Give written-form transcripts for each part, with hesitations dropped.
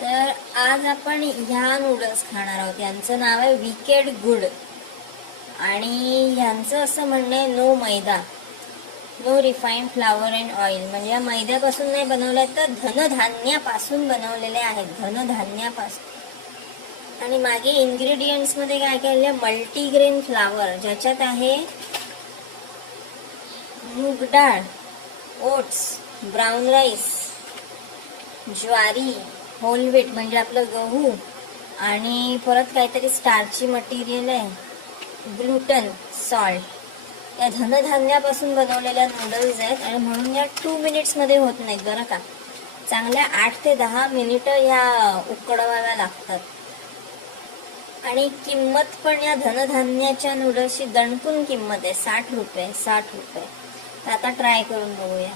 तर आज आपण ह्या नूडल्स खाणार आहोत. यांचं नाव आहे विकेड गुड आणि ह्यांचं असं म्हणणं आहे no maida, no refined flour and oil. म्हणजे या मैद्यापासून नाही बनवलं तर धनधान्यापासून बनवलेले आहेत, धनधान्यापासून. आणि मागे इन्ग्रेडियंट्स मध्ये काय केलेलं, मल्टीग्रेन फ्लावर ज्याच्यात आहे मूग डाळ, ओट्स, ब्राऊन राईस, ज्वारी, होल व्हीट म्हणजे आपलं गहू, आणि परत काहीतरी स्टार्ची मटेरियल आहे, ग्लुटन, सॉल्ट. या धनधान्यापासून बनवलेल्या नूडल्स आहेत आणि म्हणून या 2 मिनिट्समध्ये होत नाहीत बरं का. चांगल्या 8 ते 10 मिनिटं या उकडवाव्या लागतात. आणि किंमत पण या धनधान्याच्या नूडल्सची दणकून किंमत आहे, 60 रुपये. तर आता ट्राय करून बघूया.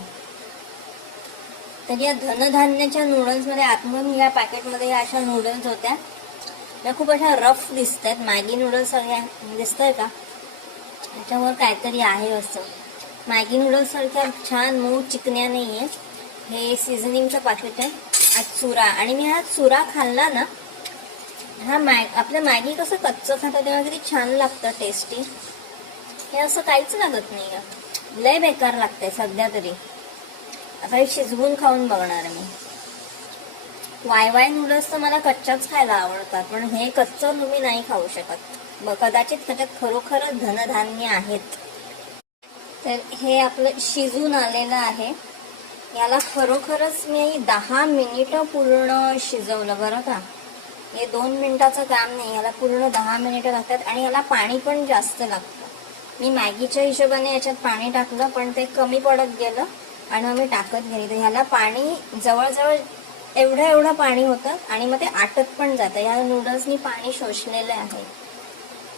तर या धनधान्याच्या नूडल्समध्ये आतमधून या पॅकेटमध्ये या अशा नूडल्स होत्या, त्या खूप अशा रफ दिसत आहेत. मॅगी नूडल्स सगळ्या दिसतंय का, त्याच्यावर काहीतरी आहे असं. मॅगी नूडल्स सारख्या छान मऊ चिकन्या नाही आहे. हे सीझनिंगचं पॅकेट आहे. आज चुरा, आणि मी हा चुरा खाल्ला ना, हा आपल्या मॅगी कसं कच्चं खातं तेव्हा किती छान लागतं, टेस्टी. हे असं काहीच लागत नाही, लय बेकार लागतंय सध्या तरी. आता हे शिजवून खाऊन बघणार मी. वाय नूडल्स तर मला कच्च्याच खायला आवडतात, पण हे कच्चं तुम्ही नाही खाऊ शकत. कदाचित त्याच्यात खरोखरच धनधान्य आहेत. तर हे आपलं शिजून आलेलं आहे. याला खरोखरच मी 10 मिनिटं पूर्ण शिजवलं बरं का. हे 2 मिनिटाचं काम नाही, याला पूर्ण 10 मिनिटं लागतात. आणि याला पाणी पण जास्त लागतं. मी मॅगीच्या हिशोबाने याच्यात पाणी टाकलं, पण ते कमी पडत गेलं आणि मग मी टाकत गेली. तर ह्याला पाणी जवळजवळ एवढं पाणी होतं आणि मग ते आटत पण जातं. या नूडल्सनी पाणी शोषलेलं आहे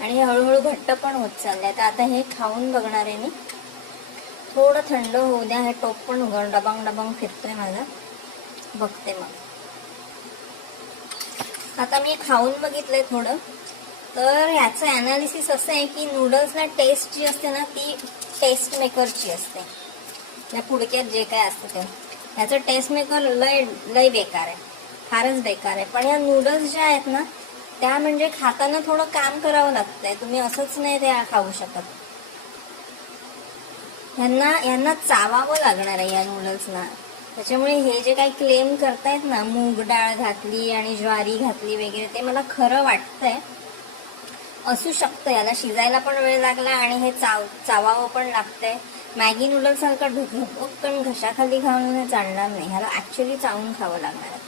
आणि हळूहळू घट्ट पण होत चाललंय. तर आता हे खाऊन बघणार आहे मी. थोडं थंड होऊ द्या. हे टोप पण डबांग फिरतोय माझा, बघते मग. आता मी खाऊन बघितलंय थोडं. तर ह्याचं ॲनालिसिस असं आहे की नूडल्सला टेस्ट जी असते ना, ती टेस्ट मेकरची असते. या पुडक्यात जे काय असतं ते, ह्याचं टेस्ट मेकर लय बेकार आहे, फारच बेकार आहे. पण या नूडल्स ज्या आहेत ना, त्या म्हणजे खाताना थोडं काम करावं लागतंय. तुम्ही असंच नाही ते खाऊ शकत. ह्यांना चावावं लागणार आहे या नूडल्सना. त्याच्यामुळे हे जे काही क्लेम करतायत ना, मूग डाळ घातली आणि ज्वारी घातली वगैरे, ते मला खरं वाटतंय. असू शकतं, याला शिजायला पण वेळ लागला आणि हे चावावं पण लागतंय. मॅगी नूडल्स सारखं ढुकून घशाखाली खाऊन चालणार नाही. ह्याला ऍक्च्युली चावून खावं लागणार.